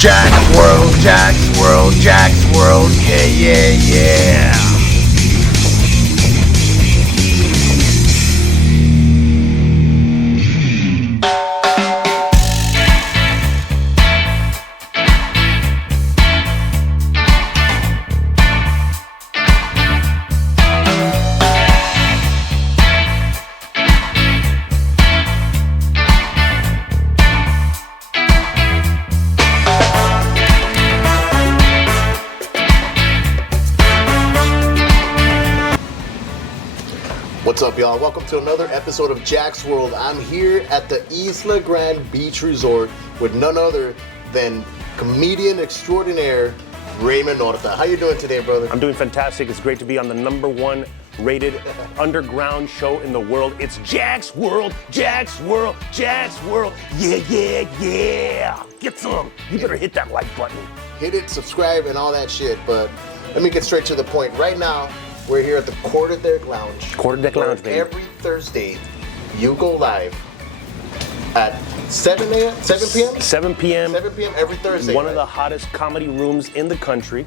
Jaxx World, Jaxx World, Jaxx World, yeah, yeah, yeah. What's up, y'all? Welcome to another episode of Jaxx World. I'm here at the Isla Grand Beach Resort with none other than comedian extraordinaire Raymond Orta. How you doing today, brother? I'm doing fantastic. It's great to be on the #1 rated underground show in the world. It's Jaxx World, Jaxx World, Jaxx World. Yeah, yeah, yeah. Get some. You better hit that like button. Hit it, subscribe, and all that shit. But let me get straight to the point. Right now, we're here at the Quaterdeck Lounge. Quaterdeck Lounge, baby. Every Thursday, you go live at 7 p.m.? 7 p.m. 7 p.m. every Thursday. One of the hottest comedy rooms in the country.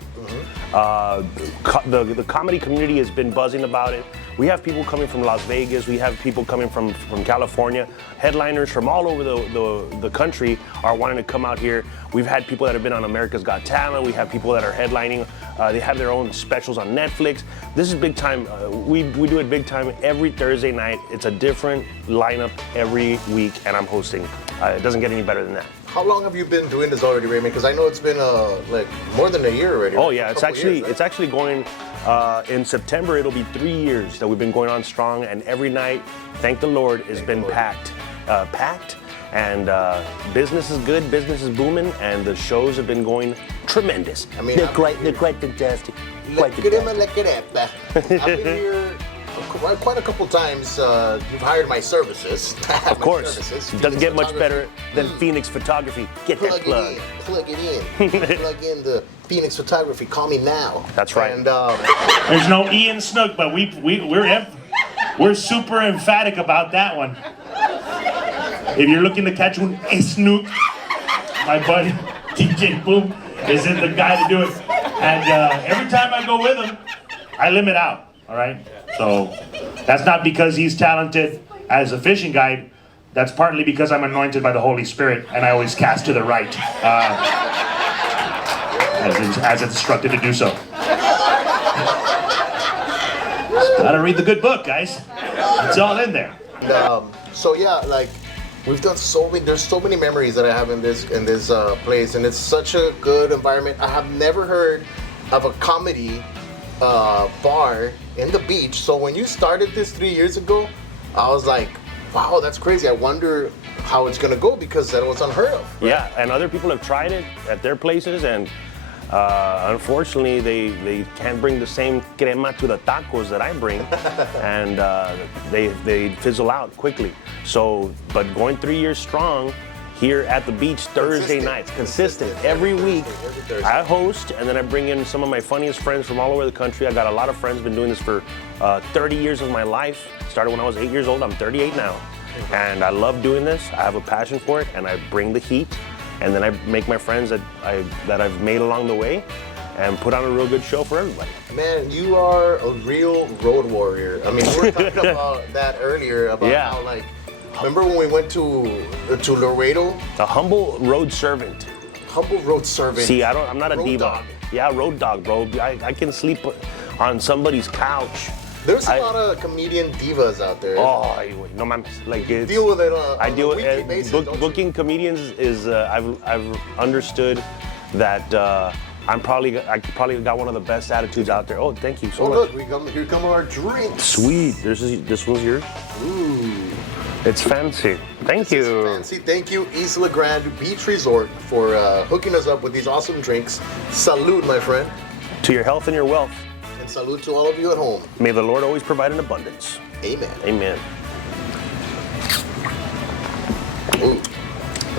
The comedy community has been buzzing about it. We have people coming from Las Vegas. We have people coming from California. Headliners from all over the country are wanting to come out here. We've had people that have been on America's Got Talent. We have people that are headlining. They have their own specials on Netflix. This is big time. We do it big time every Thursday night. It's a different lineup every week, and I'm hosting. It doesn't get any better than that. How long have you been doing this already, Raymond? Because I know it's been like more than a year already. Oh yeah, it's actually going. In September, it'll be 3 years that we've been going on strong, and every night, thank the Lord, has been packed. And business is good, business is booming, and the shows have been going tremendous. I mean, they're quite fantastic. I've been here quite a couple times. You've hired my services. Of course. It doesn't get much better than Phoenix Photography. Get that plug. Plug it in. Plug in the Phoenix Photography. Call me now. That's right. And there's no Ian Snook, but we're super emphatic about that one. If you're looking to catch one, Snook, my buddy DJ Boom is the guy to do it. And every time I go with him, I limit out. All right. So that's not because he's talented as a fishing guide. That's partly because I'm anointed by the Holy Spirit, and I always cast to the right, as it's instructed to do so. Gotta read the good book, guys. It's all in there. And, so yeah, like we've done so many. There's so many memories that I have in this place, and it's such a good environment. I have never heard of a comedy bar in the beach. So when you started this 3 years ago, I was like, wow, that's crazy. I wonder how it's gonna go, because that was unheard of. Right? Yeah, and other people have tried it at their places, and unfortunately they can't bring the same crema to the tacos that I bring, and they fizzle out quickly. So, but going 3 years strong here at the beach Thursday nights, consistent every week. I host, and then I bring in some of my funniest friends from all over the country. I got a lot of friends, been doing this for 30 years of my life. Started when I was 8 years old. I'm 38 now. And I love doing this. I have a passion for it, and I bring the heat. And then I make my friends that I've made along the way and put on a real good show for everybody. Man, you are a real road warrior. I mean, we were talking about that earlier, about how, like, remember when we went to Laredo? A humble road servant. Humble road servant. See, I'm not a road diva. Dog. Yeah, road dog, bro. I can sleep on somebody's couch. There's a lot of comedian divas out there. Oh, no man, like it's. Deal with it. I deal with booking comedians is. I've understood that I probably got one of the best attitudes out there. Oh, thank you so much. Look, here come our drinks. Sweet. This one's yours. Ooh. It's fancy. Thank you. Fancy. Thank you, Isla Grand Beach Resort, for hooking us up with these awesome drinks. Salud, my friend. To your health and your wealth. And salute to all of you at home. May the Lord always provide an abundance. Amen. Amen. Ooh,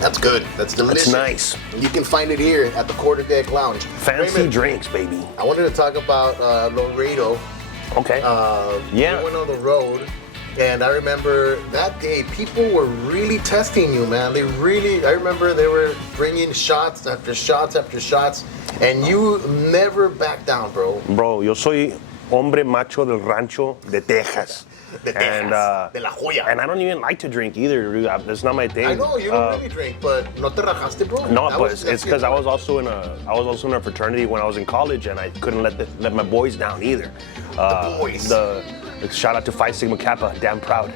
that's good. That's delicious. That's nice. You can find it here at the Quaterdeck Lounge. Fancy Raymond, drinks, baby. I wanted to talk about Laredo. Okay. Yeah. We went on the road. And I remember that day, people were really testing you, man. I remember they were bringing shots after shots after shots, and you never back down, bro. Bro, yo soy hombre macho del rancho de Texas. De Texas, de La Joya. And I don't even like to drink either. That's not my thing. I know you don't really drink, but no te rajaste, bro. No, but it's because I was also in a fraternity when I was in college, and I couldn't let my boys down either. The boys. Shout out to Phi Sigma Kappa, damn proud.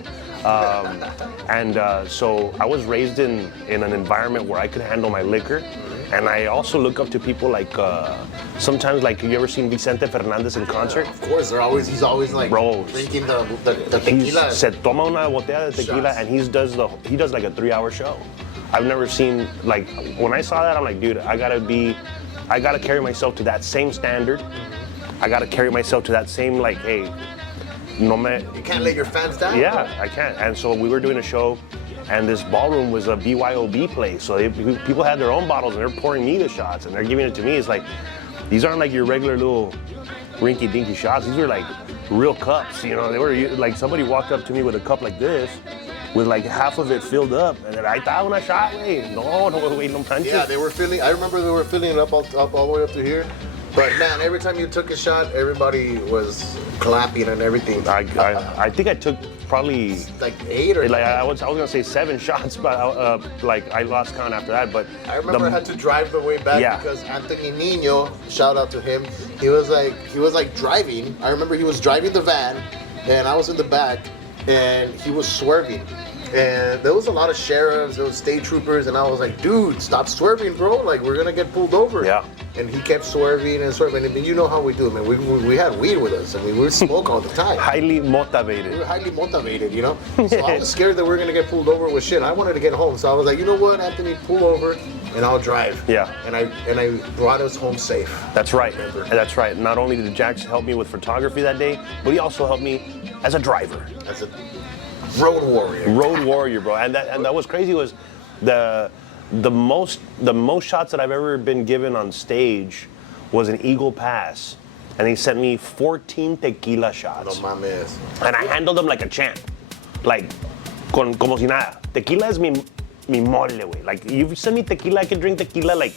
So I was raised in an environment where I could handle my liquor, and I also look up to people like sometimes like you ever seen Vicente Fernandez in concert? Of course, he's always like drinking the tequila. Se toma una botella de tequila, and he does like a 3-hour show. I've never seen, like, when I saw that, I'm like, dude, I gotta carry myself to that same standard. I gotta carry myself to that same, like, hey, you can't let your fans down. Yeah, I can't. And so we were doing a show, and this ballroom was a BYOB place. So people had their own bottles, and they're pouring me the shots, and they're giving it to me. It's like, these aren't like your regular little rinky-dinky shots. These were like real cups, you know. They were like, somebody walked up to me with a cup like this, with like half of it filled up, and then I thought, una shot, wait, no manches. Yeah, I remember they were filling it up all the way up to here. But man, every time you took a shot, everybody was clapping and everything. I think I took probably like 8 or like I was gonna say 7 shots, but like I lost count after that. But I remember I had to drive the way back because Anthony Nino, shout out to him, he was like driving. I remember he was driving the van, and I was in the back, and he was swerving. And there was a lot of sheriffs, there was state troopers, and I was like, dude, stop swerving, bro. Like, we're gonna get pulled over. Yeah. And he kept swerving and swerving. I mean, you know how we do, man. We had weed with us. I mean, we would smoke all the time. Highly motivated. We were highly motivated, you know? So I was scared that we were gonna get pulled over with shit. I wanted to get home. So I was like, you know what, Anthony, pull over and I'll drive. Yeah. And I brought us home safe. That's right. That's right. Not only did Jaxx help me with photography that day, but he also helped me as a driver. As a road warrior. Road warrior, bro. And that was crazy was the most shots that I've ever been given on stage was an Eagle Pass. And they sent me 14 tequila shots. No mames. And I handled them like a champ. Like, como si nada. Tequila is mi mole, güey. Like, you send me tequila, I can drink tequila, like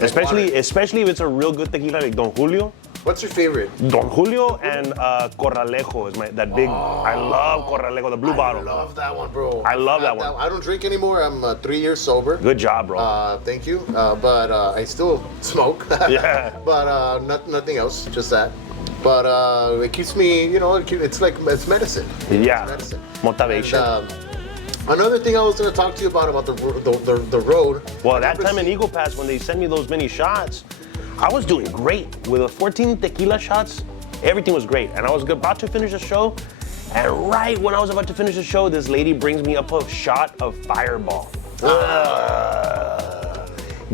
especially if it's a real good tequila, like Don Julio. What's your favorite? Don Julio and Corralejo is that big. I love Corralejo, the blue bottle. I love that one, bro. I love that one. I don't drink anymore. I'm 3 years sober. Good job, bro. Thank you. But I still smoke. Yeah. But nothing else, just that. But it keeps me, you know, it's medicine. Yeah. It's medicine. Motivation. And, another thing I was going to talk to you about the road. Well, that time in Eagle Pass, when they sent me those many shots, I was doing great. With the 14 tequila shots, everything was great. And I was about to finish the show, and right when I was about to finish the show, this lady brings me up a shot of Fireball.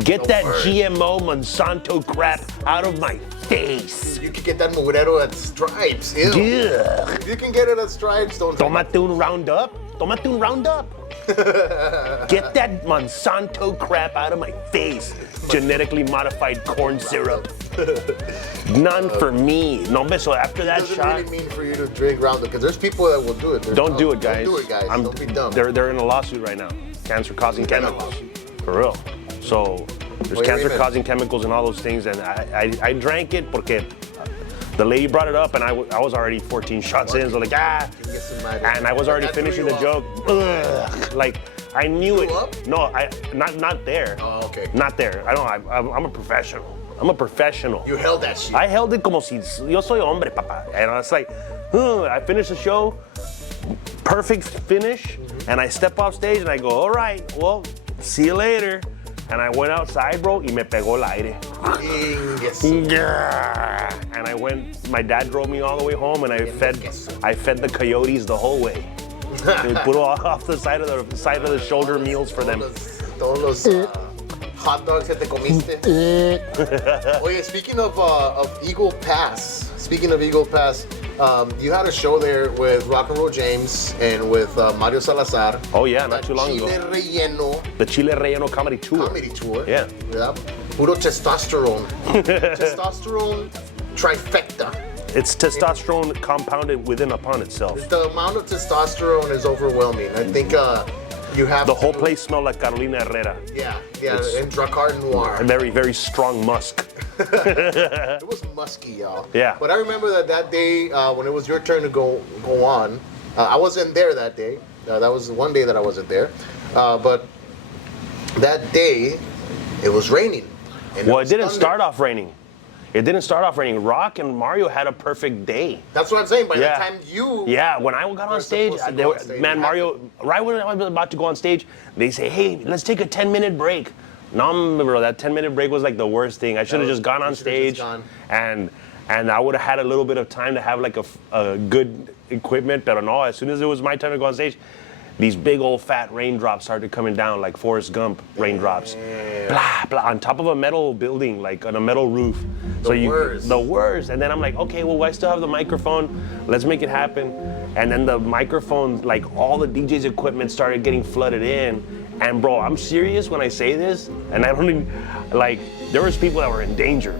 Get that GMO Monsanto crap out of my face. You can get that Morero at Stripes. Ew. Yeah. You can get it at Stripes, don't you? Tómate un Roundup. Tómate un Roundup. Get that Monsanto crap out of my face. Genetically modified corn syrup. None for me. No, so after that It doesn't shot. really mean for you to drink Roundup, because there's people that will do it. Don't do it, guys. Don't do it, guys. Don't be dumb. They're in a lawsuit right now. Cancer-causing chemicals. For real. So there's cancer-causing chemicals and all those things, and I drank it porque the lady brought it up, and I was already 14 shots in, so like, and I was already finishing the joke. Ugh. Like, I knew it. Up? No, not there. Oh, okay. Not there. I'm a professional. I'm a professional. You held that shit. I held it como si yo soy hombre, papa. And I was like, I finished the show, perfect finish, and I step off stage and I go, all right, well, see you later. And I went outside, bro, y me pegó el aire. Yeah. And I went, my dad drove me all the way home, and I fed the coyotes the whole way. They put off the side of the shoulder meals for them. Todos los hot dogs que te comiste. Oye, speaking of Eagle Pass, you had a show there with Rock and Roll James and with Mario Salazar. Oh yeah, not too long ago. The Chile Relleno Comedy Tour. Yeah. Puro testosterone. Testosterone trifecta. It's testosterone compounded within upon itself. The amount of testosterone is overwhelming. I think you have The whole place smelled like Carolina Herrera. Yeah, and Dracar Noir. A very, very strong musk. It was musky, y'all. Yeah. But I remember that day when it was your turn to go on. I wasn't there that day. That was the one day that I wasn't there. But that day, it was raining. And Well, it didn't start off raining. It didn't start off raining. Rock and Mario had a perfect day. That's what I'm saying. By the time you... Yeah, when I got on stage, Mario, right when I was about to go on stage, they say, hey, let's take a 10-minute break. No, bro, that 10-minute break was like the worst thing. I should have just gone on stage and I would have had a little bit of time to have like a good equipment. But no, as soon as it was my time to go on stage, these big old fat raindrops started coming down like Forrest Gump raindrops. Blah, blah, on top of a metal building, like on a metal roof. The worst. And then I'm like, okay, well, I still have the microphone. Let's make it happen. And then the microphone, like all the DJ's equipment started getting flooded in. And bro, I'm serious when I say this. And I don't even, like, there was people that were in danger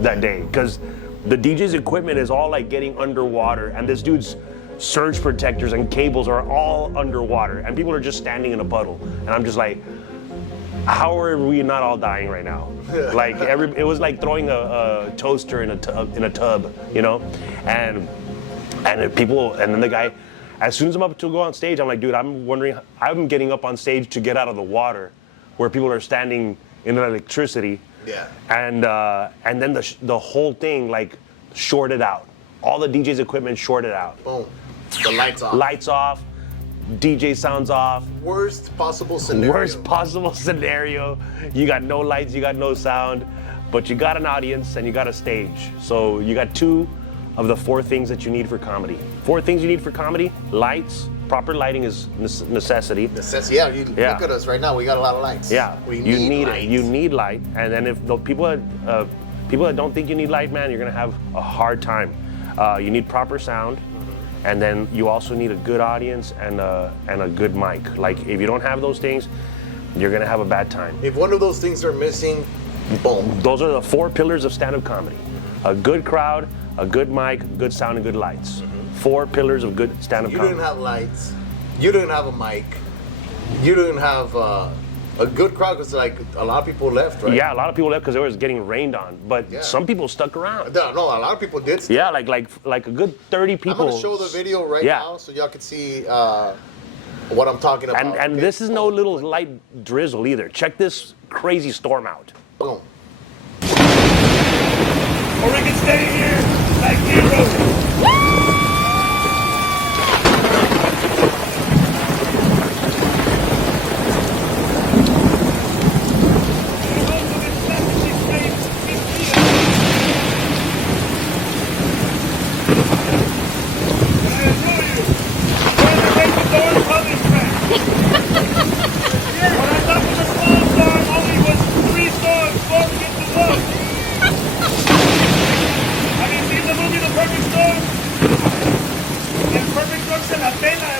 that day. Because the DJ's equipment is all like getting underwater. And this dude's surge protectors and cables are all underwater. And people are just standing in a puddle. And I'm just like, how are we not all dying right now? Like it was like throwing a toaster in a tub, you know? And then the guy, as soon as I'm up to go on stage, I'm like, dude, I'm getting up on stage to get out of the water where people are standing in the electricity. Yeah. And then the whole thing like shorted out. All the DJ's equipment shorted out. Boom. The lights off. Lights off. DJ sounds off. Worst possible scenario. You got no lights, you got no sound, but you got an audience and you got a stage. So you got 2 of the 4 things that you need for comedy. 4 things you need for comedy: lights. Proper lighting is necessity. Yeah, look at us right now. We got a lot of lights. Yeah, you need lights. You need light. And then if the people that don't think you need light, man, you're gonna have a hard time. You need proper sound. And then you also need a good audience and a good mic. Like if you don't have those things, you're gonna have a bad time. If one of those things are missing, boom. Those are the 4 pillars of stand-up comedy: a good crowd, a good mic, good sound, and good lights. 4 pillars of good stand-up comedy. You didn't have lights. You didn't have a mic. You didn't have a good crowd because like a lot of people left, right? Yeah, a lot of people left because it was getting rained on. But some people stuck around. No, a lot of people did. Yeah, like a good 30 people. I'm gonna show the video right now so y'all can see what I'm talking about. And this is no little light drizzle either. Check this crazy storm out. Boom. Or we can stay here like heroes.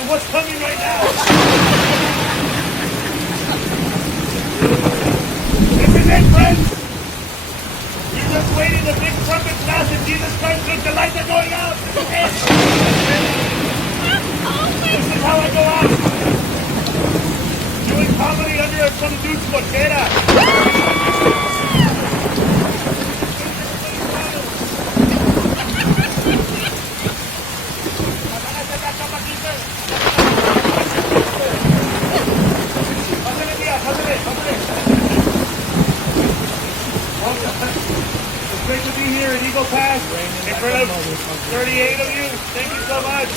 What's coming right now? This is it, friends. You're just waiting the big trumpet blast and Jesus Christ, look, the lights are going out. This is it. This is how I go out. Doing comedy under some dude's mochera. It's great to be here at Eagle Pass in front of 38 of you. Thank you so much.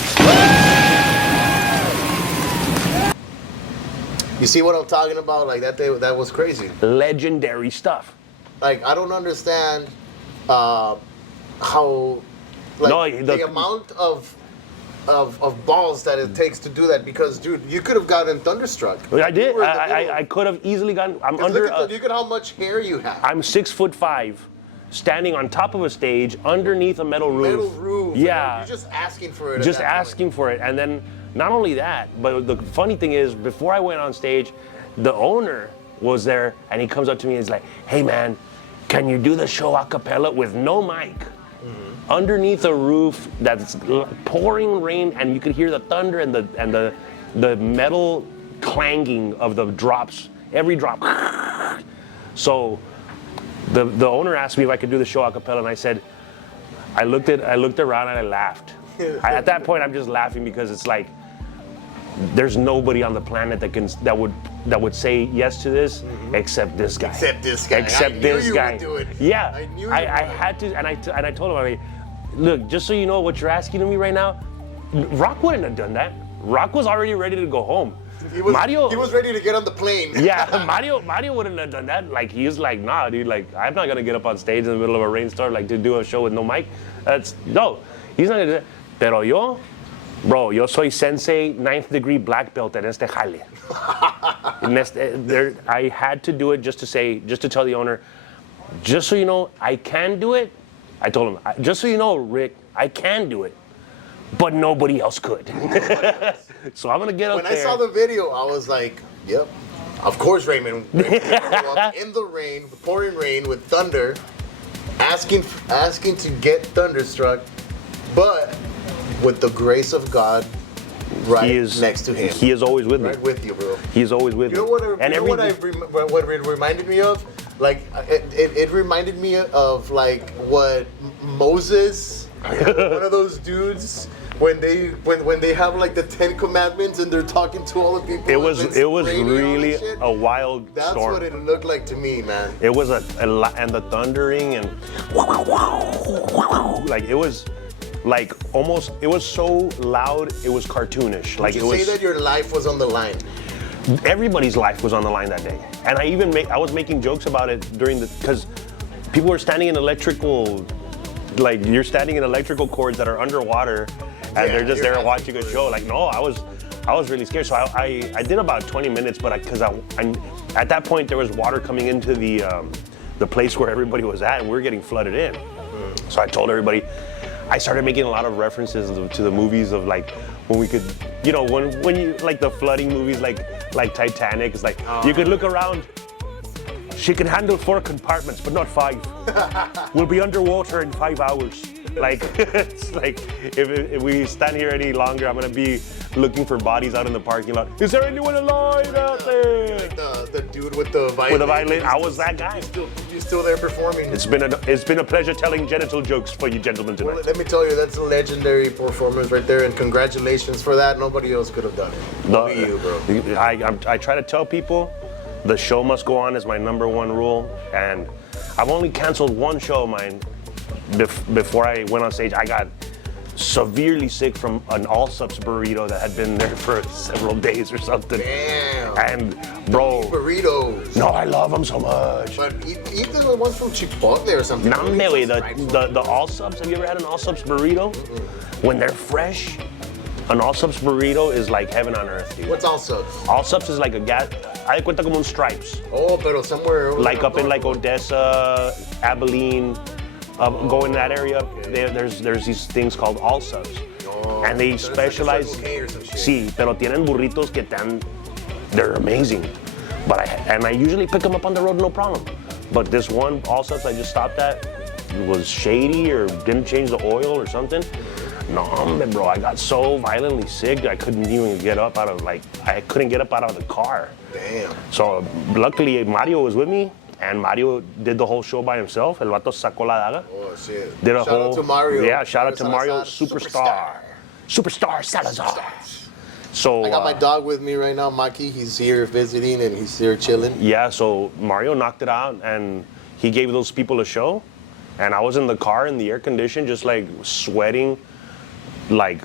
You see what I'm talking about? Like that day, that was crazy. Legendary stuff. Like I don't understand how the amount of balls that it takes to do that, because dude, you could have gotten thunderstruck. I did. I could have easily gotten. Look at how much hair you have. I'm 6'5", standing on top of a stage underneath a metal roof. Metal roof. Yeah. You're just asking for it. Just asking for it, and then not only that, but the funny thing is, before I went on stage, the owner was there, and he comes up to me and he's like, "Hey man, can you do the show a cappella with no mic?" underneath a roof that's pouring rain, and you could hear the thunder and the metal clanging of the drops, every drop. So the owner asked me if I could do the show a cappella, and I said, I looked around and I laughed. At that point, I'm just laughing because it's like, there's nobody on the planet that would say yes to this except this guy. Except this guy. Except I knew this you guy. would do it. Yeah. I knew you I would. had to, and I told him, I mean, look, just so you know what you're asking of me right now, Rock wouldn't have done that. Rock was already ready to go home. He was Mario ready to get on the plane. Yeah, Mario wouldn't have done that. Like, he was like, nah, dude, like, I'm not gonna get up on stage in the middle of a rainstorm, like, to do a show with no mic. No, he's not gonna do that. Pero yo soy sensei 9th degree black belt en este jale. I had to do it just to tell the owner, just so you know, I can do it. I told him, just so you know, Rick, I can do it, but nobody else could. So I'm gonna get up When there. I saw the video, I was like, yep, of course Raymond grew up in the rain, pouring rain with thunder, asking to get thunderstruck, but with the grace of God next to him. He is always with me. Right with you, bro. He is always with You know me. what? What it reminded me of? Like it reminded me of like what Moses, one of those dudes, when they have like the 10 Commandments and they're talking to all the people. It was really shit. a wild That's storm. what it looked like to me, man. It was and the thundering and like it was like almost, it was so loud it was cartoonish. Like You say that your life was on the line. Everybody's life was on the line that day, and I was making jokes about it because people were standing in electrical, like you're standing in electrical cords that are underwater, and they're just there watching a show. Like, no, I was really scared. So I did about 20 minutes, but because I at that point there was water coming into the place where everybody was at, and we were getting flooded in. So I told everybody. I started making a lot of references to the movies of like when we could, you know, when you like the flooding movies like Titanic. It's like you could look around. She can handle 4 compartments, but not 5. We'll be underwater in 5 hours. Like, it's like if we stand here any longer, I'm gonna be looking for bodies out in the parking lot. Is there anyone alive out there? Like the dude with the violin. With the violin, I was that guy. You're still there performing. It's been a pleasure telling genital jokes for you gentlemen tonight. Well, let me tell you, that's a legendary performance right there, and congratulations for that. Nobody else could have done it. Only you, bro. I try to tell people the show must go on is my #1 rule, and I've only canceled one show of mine before I went on stage. I got severely sick from an all-subs burrito that had been there for several days or something. Damn. And bro, Burritos. no, I love them so much. But eat the ones from Chipotle or something. Nambe, wey, the all-subs. Have you ever had an all-subs burrito? When they're fresh, an all-subs burrito is like heaven on earth, dude. What's also? All-subs is like a gas. I cuenta como un Stripes. Oh, pero somewhere. Like up in like Odessa, Abilene, go in that area. There's these things called all subs, and they specialize. Sí, pero tienen burritos que they're amazing. But I usually pick them up on the road, no problem. But this one all subs I just stopped at was shady or didn't change the oil or something. No, bro, I got so violently sick I couldn't even get up out of the car. Damn. So luckily Mario was with me, and Mario did the whole show by himself. El vato sacó la daga. Oh shit. Did a Shout whole, out to Mario. Yeah, shout out to Mario, Superstar. Superstar Salazar. So I got my dog with me right now, Maki. He's here visiting and he's here chilling. Yeah, so Mario knocked it out, and he gave those people a show, and I was in the car in the air condition, just like sweating, like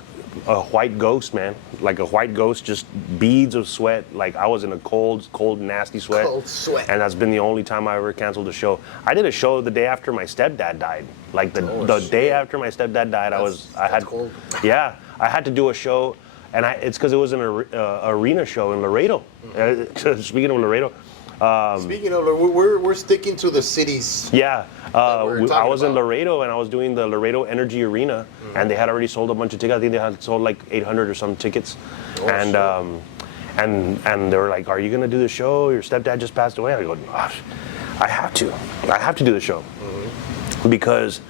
a white ghost, man. Like a white ghost, just beads of sweat. Like I was in a cold, nasty sweat. Cold sweat. And that's been the only time I ever canceled a show. I did a show the day after my stepdad died. Like the day after my stepdad died, I had cold. Yeah, I had to do a show, and it's because it was an arena show in Laredo. Speaking of Laredo. Speaking of, we're sticking to the cities. Yeah, I was in about. Laredo, and I was doing the Laredo Energy Arena, and they had already sold a bunch of tickets. I think they had sold like 800 or some tickets, and they were like, "Are you gonna do the show? Your stepdad just passed away." I go, "I have to do the show," because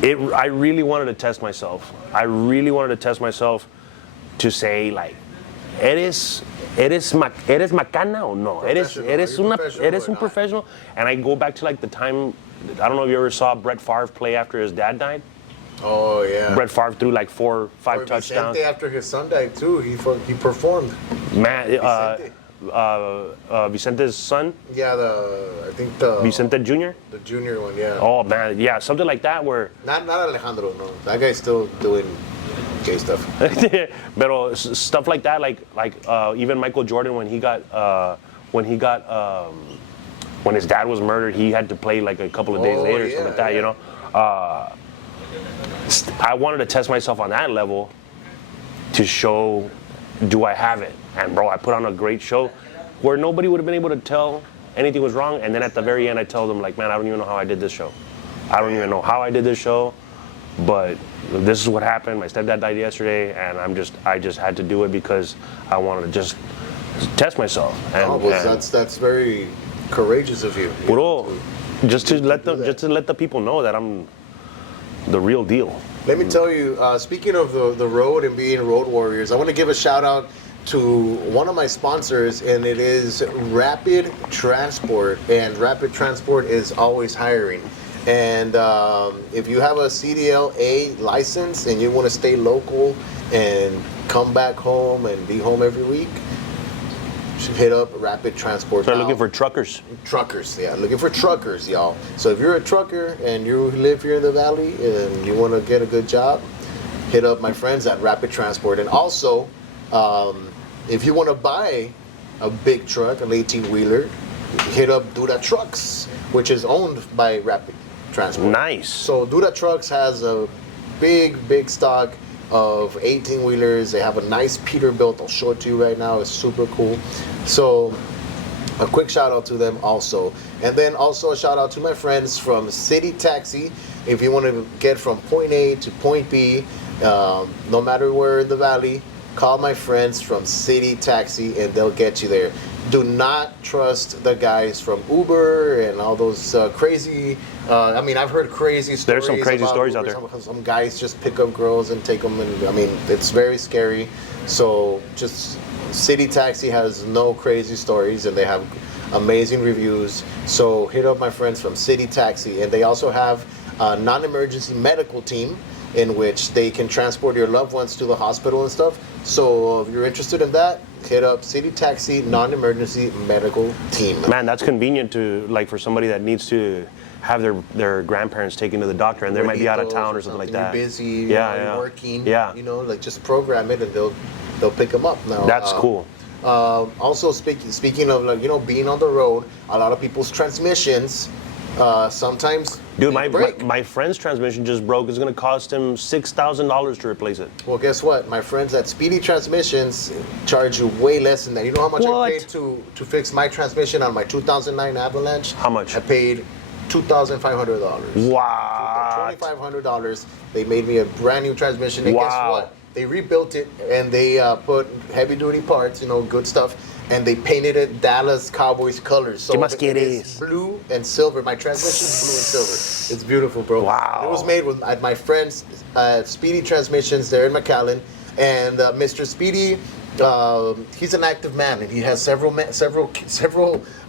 I really wanted to test myself. I really wanted to test myself to say like, eres macana or no? Eres un professional? And I go back to like the time, I don't know if you ever saw Brett Favre play after his dad died. Oh yeah. Brett Favre threw like 4 or 5 touchdowns. Vicente after his son died too, he performed. Man, Vicente's son? Yeah, I think the Vicente Jr.? The junior one, yeah. Oh man, yeah, something like that where... Not Alejandro, no. That guy's still doing gay stuff. Pero stuff like that, like even Michael Jordan when his dad was murdered, he had to play like a couple of days later, something like that, you know. I wanted to test myself on that level to show, do I have it? And bro, I put on a great show where nobody would have been able to tell anything was wrong. And then at the very end, I tell them like, man, I don't even know how I did this show. I don't even know how I did this show, but this is what happened. My stepdad died yesterday, and I just had to do it because I wanted to just test myself. And, that's very courageous of you. Bro, just to let the people know that I'm the real deal. Let me tell you, speaking of the road and being road warriors, I want to give a shout out to one of my sponsors, and it is Rapid Transport. And Rapid Transport is always hiring. And if you have a CDL-A license and you want to stay local and come back home and be home every week, you should hit up Rapid Transport. Start looking for truckers. Truckers, yeah, looking for truckers, y'all. So if you're a trucker and you live here in the Valley and you want to get a good job, hit up my friends at Rapid Transport. And also, if you want to buy a big truck, an 18-wheeler, hit up Duda Trucks, which is owned by Rapid Transport. Nice. So Duda Trucks has a big stock of 18-wheelers. They have a nice Peterbilt. I'll show it to you right now. It's super cool. So a quick shout out to them also. And then also a shout out to my friends from City Taxi. If you want to get from point A to point B, no matter where in the Valley, call my friends from City Taxi and they'll get you there. Do not trust the guys from Uber and all those crazy, I've heard crazy stories. There's some crazy stories Uber. out there. Some guys just pick up girls and take them, and it's very scary. So just City Taxi has no crazy stories, and they have amazing reviews. So hit up my friends from City Taxi, and they also have a non-emergency medical team in which they can transport your loved ones to the hospital and stuff. So if you're interested in that, hit up City Taxi non-emergency medical team. Man, that's convenient to, like, for somebody that needs to have their grandparents taken to the doctor and they might be out of town or something like that. You're busy, you're working, yeah. Just program it and they'll pick them up. Now, that's cool. Also, speaking of being on the road, a lot of people's transmissions sometimes. Dude, my friend's transmission just broke. It's going to cost him $6,000 to replace it. Well, guess what? My friends at Speedy Transmissions charge you way less than that. You know how much I paid to fix my transmission on my 2009 Avalanche? How much? I paid $2,500. Wow. $2,500. They made me a brand new transmission. And wow. Guess what? They rebuilt it and they put heavy duty parts, good stuff. And they painted it Dallas Cowboys colors. So it's blue and silver. My transmission is blue and silver. It's beautiful, bro. Wow. It was made with my friends at Speedy Transmissions there in McAllen. And Mr. Speedy, he's an active man, and he has several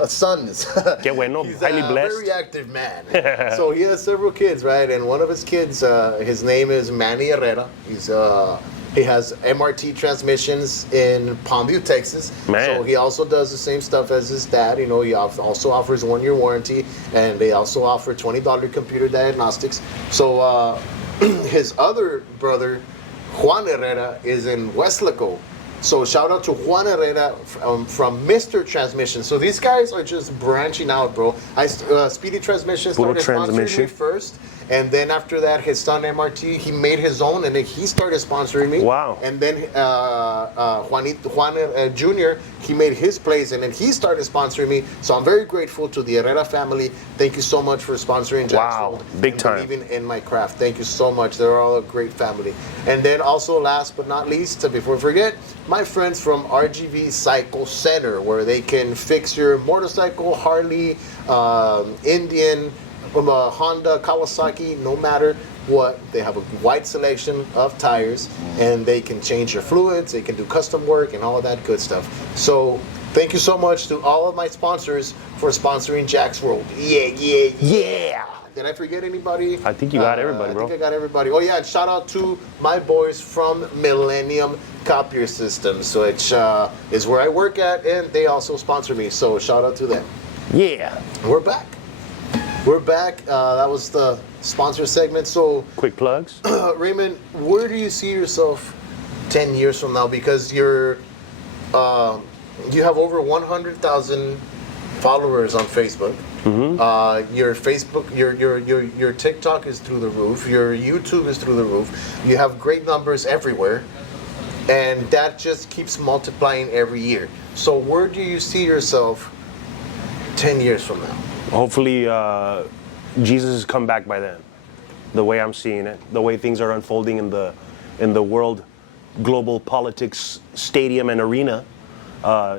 sons. Que bueno, He's highly a blessed. very active man. So he has several kids, right? And one of his kids, his name is Manny Herrera. He has MRT transmissions in Palmview, Texas. Man. So he also does the same stuff as his dad. He also offers 1-year warranty, and they also offer $20 computer diagnostics. So his other brother, Juan Herrera, is in Weslaco. So shout out to Juan Herrera from Mr. Transmission. So these guys are just branching out, bro. Speedy Transmission started sponsoring me first. And then after that, his son MRT, he made his own, and then he started sponsoring me. Wow. And then Juan Jr., he made his place, and then he started sponsoring me. So I'm very grateful to the Herrera family. Thank you so much for sponsoring Jaxx. Wow, big time. Believing in my craft. Thank you so much. They're all a great family. And then also, last but not least, before I forget, my friends from RGV Cycle Center, where they can fix your motorcycle, Harley, Indian, Honda, Kawasaki, no matter. what? They have a wide selection of tires, and they can change your fluids, they can do custom work, and all of that good stuff. So thank you so much to all of my sponsors for sponsoring Jaxx World. Yeah. Did I forget anybody? I think you got everybody, bro. I think I got everybody. Oh yeah, and shout out to my boys from Millennium Copier Systems, which is where I work at, and they also sponsor me. So shout out to them. Yeah. We're back. That was the sponsor segment. So quick plugs. Raymond, where do you see yourself 10 years from now? Because you have over 100,000 followers on Facebook. Mm-hmm. Your Facebook, your TikTok is through the roof. Your YouTube is through the roof. You have great numbers everywhere, and that just keeps multiplying every year. So where do you see yourself 10 years from now? Hopefully, Jesus has come back by then. The way I'm seeing it, the way things are unfolding in the world, global politics stadium and arena.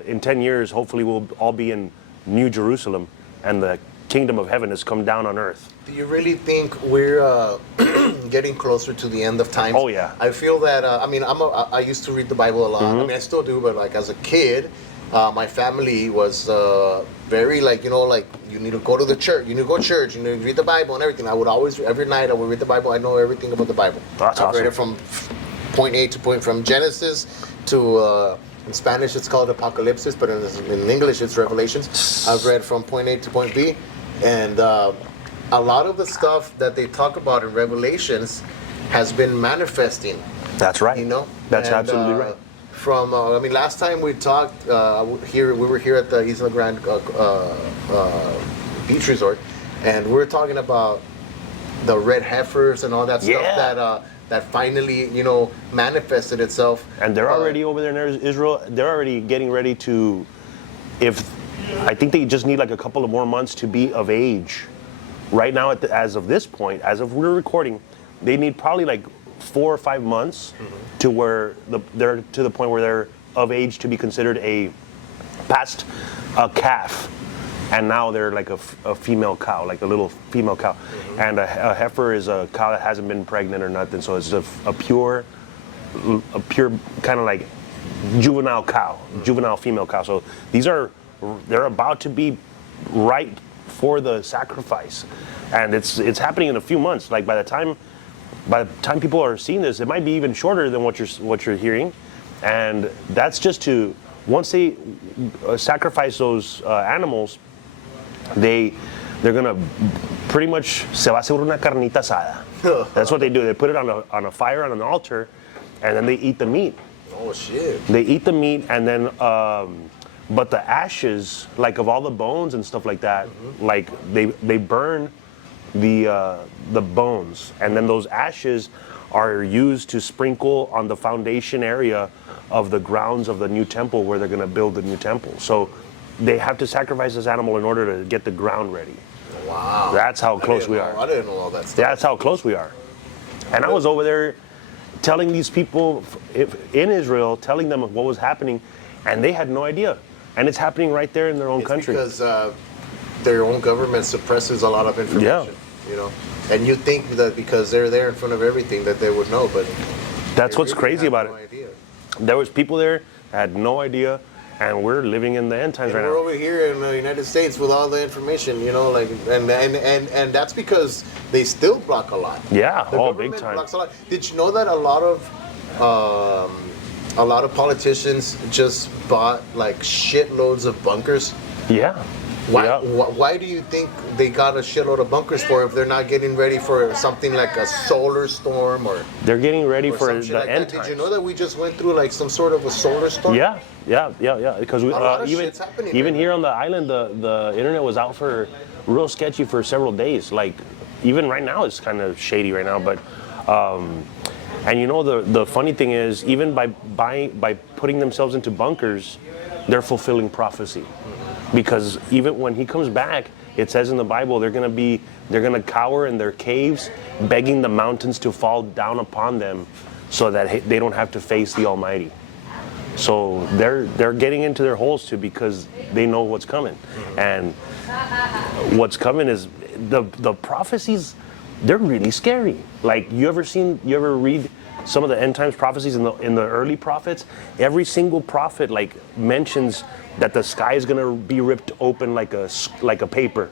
In 10 years, hopefully we'll all be in New Jerusalem, and the kingdom of heaven has come down on earth. Do you really think we're getting closer to the end of time? Oh yeah. I feel that. I used to read the Bible a lot. Mm-hmm. I mean, I still do, but like as a kid, my family was very you need to go to the church, you need to go to church, you need to read the Bible and everything. I would always, every night I would read the Bible. I know everything about the Bible. That's I've awesome. read it from point A to point, from Genesis to, in Spanish it's called Apocalypse, but in English it's Revelations. I've read from point A to point B, and a lot of the stuff that they talk about in Revelations has been manifesting. That's right. You know? That's And, absolutely right. From last time we talked we were here at the Isla Grand Beach Resort, and we were talking about the red heifers and all that stuff that finally manifested itself. And they're already over there in Israel. They're already getting ready to. I think they just need like a couple of more months to be of age. Right now, as of this point, as of we're recording, they need probably like 4 or 5 months to where they're to the point where they're of age to be considered past a calf, and now they're like a female cow, like a little female cow, and a heifer is a cow that hasn't been pregnant or nothing, so it's a pure kind of like juvenile female cow. So they're about to be right for the sacrifice, and it's happening in a few months. Like by the time people are seeing this, it might be even shorter than what you're hearing, and that's just to once they sacrifice those animals, they're gonna pretty much se va a hacer una carnita asada. That's what they do. They put it on a fire on an altar, and then they eat the meat. Oh shit! They eat the meat, and then but the ashes, like of all the bones and stuff like that, like they burn the bones, and then those ashes are used to sprinkle on the foundation area of the grounds of the new temple where they're going to build the new temple. So they have to sacrifice this animal in order to get the ground ready. Wow. That's how close we are. I didn't know all that stuff. That's how close we are. And I was over there telling these people in Israel, telling them what was happening, and they had no idea. And it's happening right there in their own country. Because their own government suppresses a a lot of information. Yeah. And you think that because they're there in front of everything that they would know, but that's what's crazy about no it. idea. There was people there that had no idea, and we're living in the end times right we're now. over here in the United States with all the information, and that's because they still block a lot. Yeah, The big government time. blocks a lot. Did you know that a lot of politicians just bought like shitloads of bunkers? Yeah. Why, Yeah. why do you think they got a shitload of bunkers for if they're not getting ready for something like a solar storm or They're getting ready for some shit the like end that? times. Did you know that we just went through like some sort of a solar storm? Yeah. Because lot of even shit's happening even right here on the island, the internet was out for real sketchy for several days. Like even right now, it's kind of shady right now. But and the funny thing is, even by putting themselves into bunkers, they're fulfilling prophecy. Because even when he comes back, it says in the Bible they're gonna cower in their caves, begging the mountains to fall down upon them, so that they don't have to face the Almighty. So they're getting into their holes too, because they know what's coming, and what's coming is the prophecies they're really scary. Like you ever read some of the end times prophecies in the early prophets? Every single prophet like mentions that the sky is gonna be ripped open like a paper.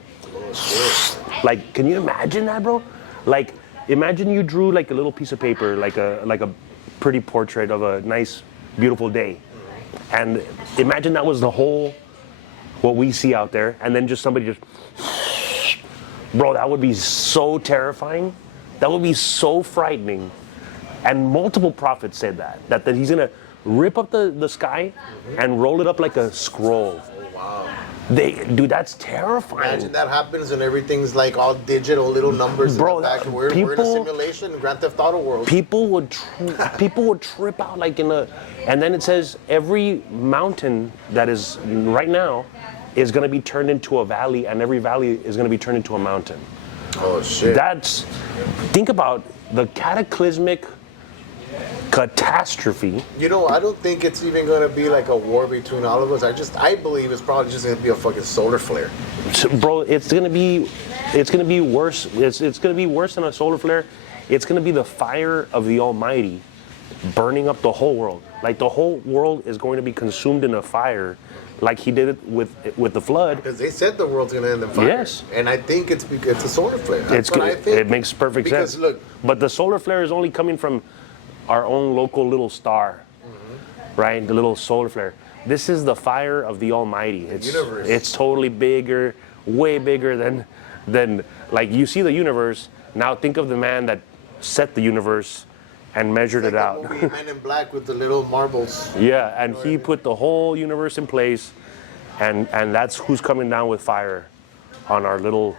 Like, can you imagine that, bro? Like, imagine you drew like a little piece of paper, like a pretty portrait of a nice, beautiful day, and imagine that was the whole what we see out there, and then just somebody just, bro, that would be so terrifying. That would be so frightening. And multiple prophets said that he's gonna rip up the sky and roll it up like a scroll. Wow. Dude, that's terrifying. Imagine that happens and everything's like all digital, little numbers. Bro, in the back. We're in a simulation, Grand Theft Auto world. People would trip out like and then it says every mountain that is right now is going to be turned into a valley, and every valley is going to be turned into a mountain. Oh shit. Think about the cataclysmic catastrophe. You know, I don't think it's even gonna be like a war between all of us. I believe it's probably just gonna be a fucking solar flare. Bro, it's gonna be worse. It's gonna be worse than a solar flare. It's gonna be the fire of the Almighty burning up the whole world. Like the whole world is going to be consumed in a fire, like He did it with the flood. Because they said the world's gonna end in fire. Yes. And I think it's a solar flare. That's what I think. It makes perfect sense. Because look, but the solar flare is only coming from our own local little star, right? The little solar flare. This is the fire of the Almighty. It's totally bigger, way bigger than like you see the universe. Now think of the man that set the universe and measured it out. Movie Men in Black with the little marbles. Yeah, and he put the whole universe in place, and that's who's coming down with fire on our little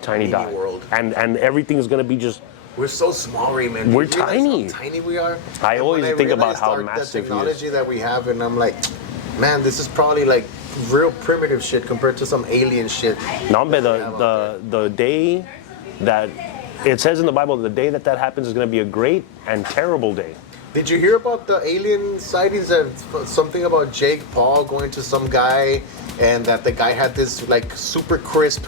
tiny dot. World. And everything's gonna be just. We're so small, Raymond. We're Do you realize tiny. how tiny we are. I always think about how the massive technology that we have, and I'm like, man, this is probably like real primitive shit compared to some alien shit. No, the day that it says in the Bible, the day that happens is going to be a great and terrible day. Did you hear about the alien sightings and something about Jake Paul going to some guy, and that the guy had this like super crisp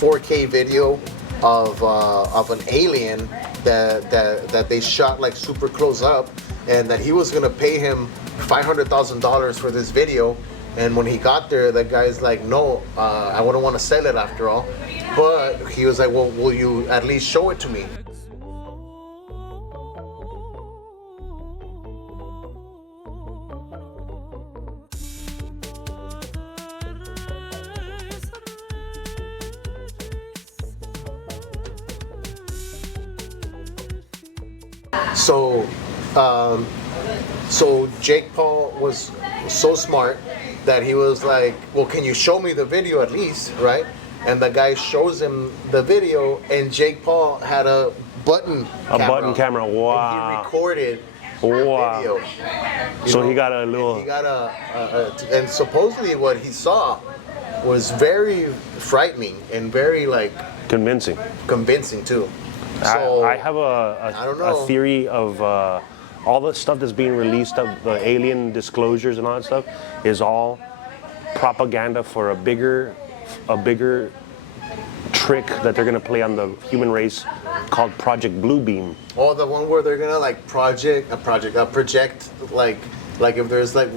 4K video of an alien that they shot like super close up, and that he was gonna pay him $500,000 for this video. And when he got there, that guy's like, no, I wouldn't want to sell it after all. But he was like, well, will you at least show it to me? So Jake Paul was so smart that he was like, well, can you show me the video at least, right? And the guy shows him the video, and Jake Paul had a button camera. Wow. And he recorded the video. So he got a little. He got and supposedly what he saw was very frightening and very like convincing too. So I have a theory of all the stuff that's being released of the alien disclosures and all that stuff is all propaganda for a bigger trick that they're gonna play on the human race called Project Bluebeam. Oh, the one where they're gonna like project like if there's like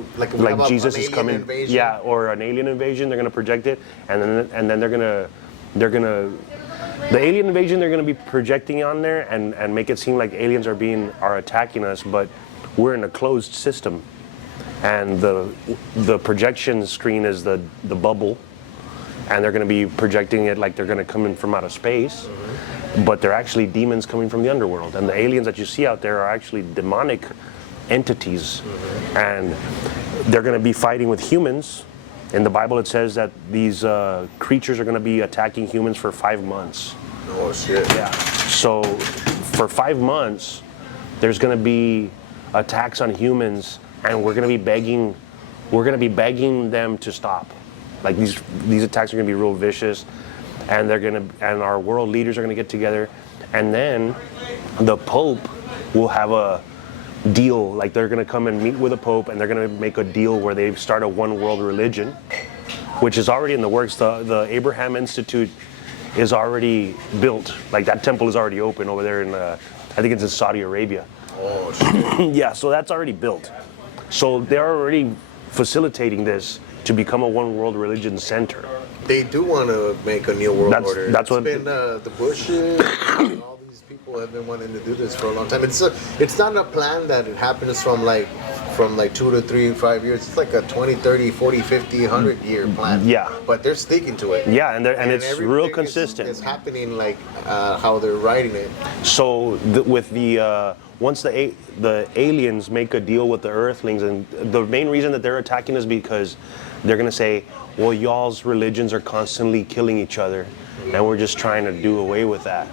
Jesus is coming, invasion. Yeah, or an alien invasion, they're gonna project it, and then they're gonna the alien invasion they're gonna be projecting on there and make it seem like aliens are attacking us, but we're in a closed system, and the projection screen is the bubble, and they're gonna be projecting it like they're gonna come in from outer space, but they're actually demons coming from the underworld, and the aliens that you see out there are actually demonic entities, and they're going to be fighting with humans. In the Bible it says that these creatures are going to be attacking humans for 5 months. Oh shit. Yeah. So for 5 months there's going to be attacks on humans, and we're going to be begging them to stop. Like these attacks are going to be real vicious, and and our world leaders are going to get together, and then the Pope will have a deal. Like they're going to come and meet with the Pope, and they're going to make a deal where they start a one world religion, which is already in the works. The Abraham Institute is already built. Like that temple is already open over there in, I think it's in Saudi Arabia. Oh, shit. Yeah, so that's already built. So they're already facilitating this to become a one world religion center. They do want to make a new world order. That's what been the Bushes and all these people have been wanting to do this for a long time. It's not a plan that it happens from like 2 to 3, 5 years. It's like a 20, 30, 40, 50, 100 year plan. Yeah. But they're sticking to it. Yeah, and it's real consistent. It's happening like how they're writing it. So with the once the aliens make a deal with the Earthlings, and the main reason that they're attacking is because they're gonna say, well, y'all's religions are constantly killing each other, and we're just trying to do away with that.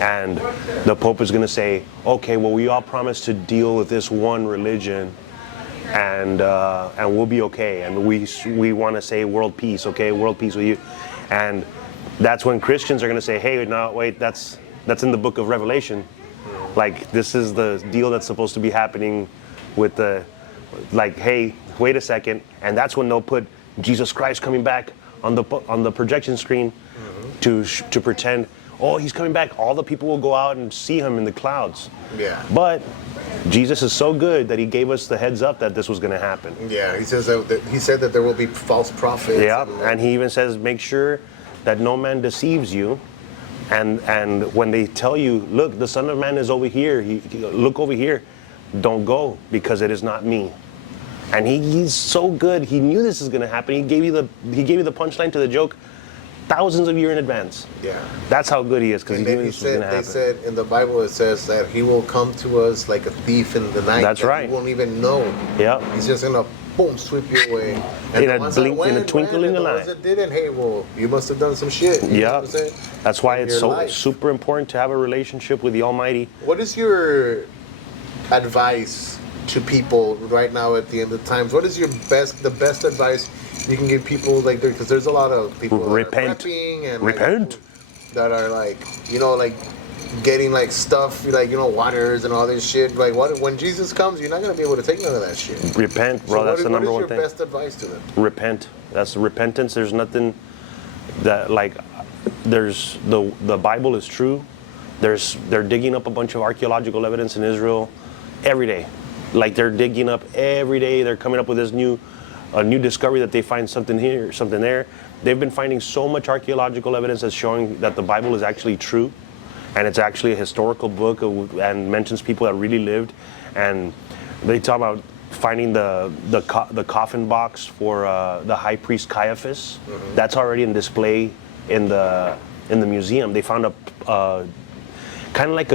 And the Pope is gonna say, okay, well, we all promise to deal with this one religion, and we'll be okay, and we want to say world peace, okay, world peace with you, and that's when Christians are gonna say, hey, no, wait, that's in the book of Revelation. Like, this is the deal that's supposed to be happening with like, hey, wait a second. And that's when they'll put Jesus Christ coming back on the projection screen to pretend, oh, he's coming back. All the people will go out and see him in the clouds. Yeah. But Jesus is so good that he gave us the heads up that this was going to happen. Yeah, he said that there will be false prophets. Yeah, and he even says, make sure that no man deceives you. And when they tell you, look, the Son of Man is over here, look over here, don't go, because it is not me. And he's so good. He knew this is going to happen. He gave you the punchline to the joke thousands of years in advance. Yeah. That's how good he is, because he knew this was going to happen. They said in the Bible, it says that he will come to us like a thief in the night. That's right. You won't even know. Yeah. He's just going to boom, sweep you away. And in a twinkling of an eye. The ones that didn't, hey, well, you must have done some shit. Yeah. That's why it's so life. super important to have a relationship with the Almighty. What is your advice to people right now at the end of times? What is the best advice you can give people, like, because there's a lot of people Repent. that are prepping and Repent. Like, that are like, like getting like stuff like waters and all this shit. Like, when Jesus comes, you're not gonna be able to take none of that shit. Repent, bro. So that's the number one thing. What is your best advice to them? Repent. That's repentance. There's nothing that like. There's the Bible is true. They're digging up a bunch of archaeological evidence in Israel every day. Like, they're digging up every day. They're coming up with this new discovery that they find something here, something there. They've been finding so much archaeological evidence that's showing that the Bible is actually true, and it's actually a historical book and mentions people that really lived. And they talk about finding the coffin box for the high priest Caiaphas. Mm-hmm. That's already in display in the museum. They found a kind of like